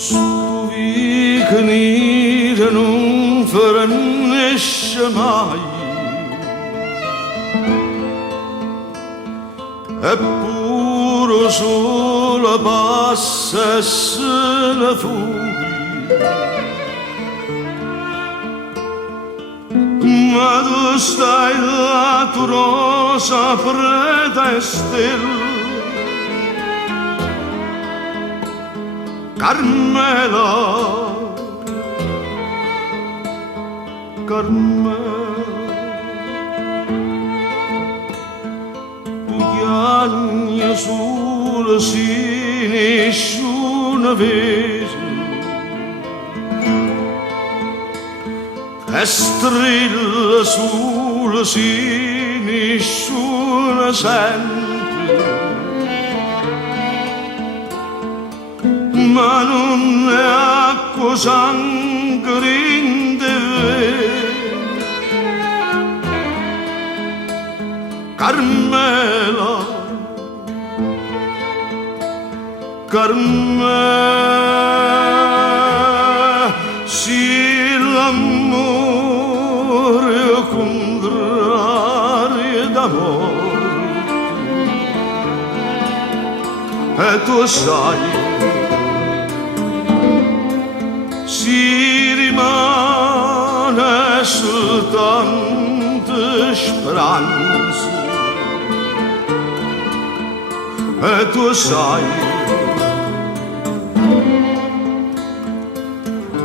Stuvi che nire non fornisce mai, eppure solo passa e se ne fugge. Ma tu stai là, tu rosa preta e stella, Carmela, Carmela, tu piangi sul sì, nessuno vede, e strilla sul sì, nessuno sente. Ma non è acqua sangue in te, Carmela, Carmela, sì l'amore è contrario d'amore, e tu sai si rimane soltanto speranza, e tu sai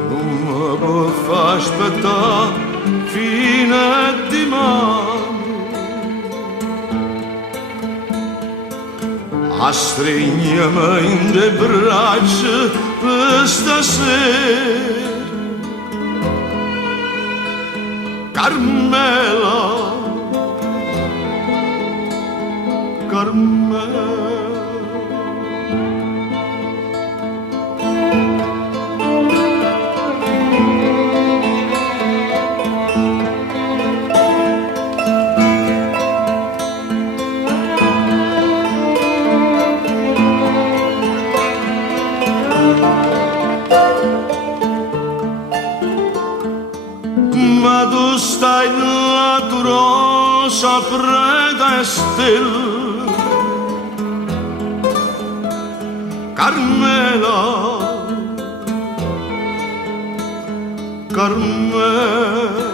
non mi può far aspettare fino a domani, a stringermi in le braccia per stasera, Carmela, Carmela. Ma tu stai là, tu rosa preta e stella, Carmela, Carmela.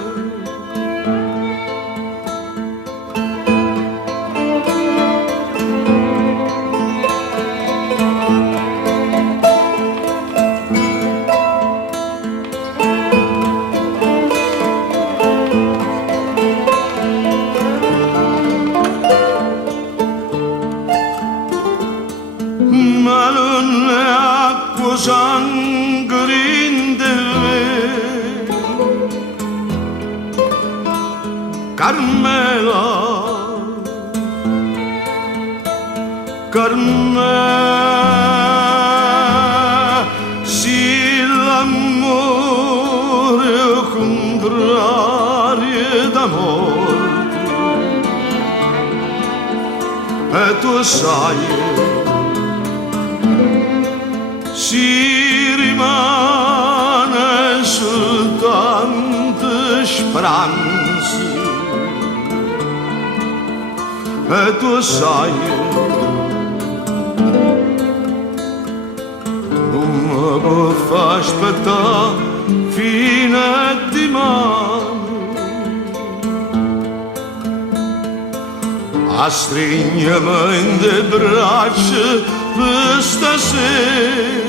Ma non è acqua sangue in te, Carmela, Carmela, sì l'amore è contrario d'amore, e tu sai si rimane soltanto speranza, e tu sai non mi può far aspettare fino a domani, a stringermi in le braccia per stasera,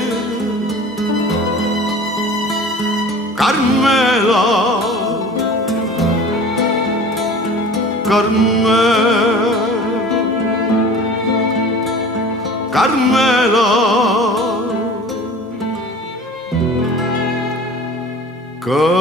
Carmela, Carmela, Carmela, Carmela.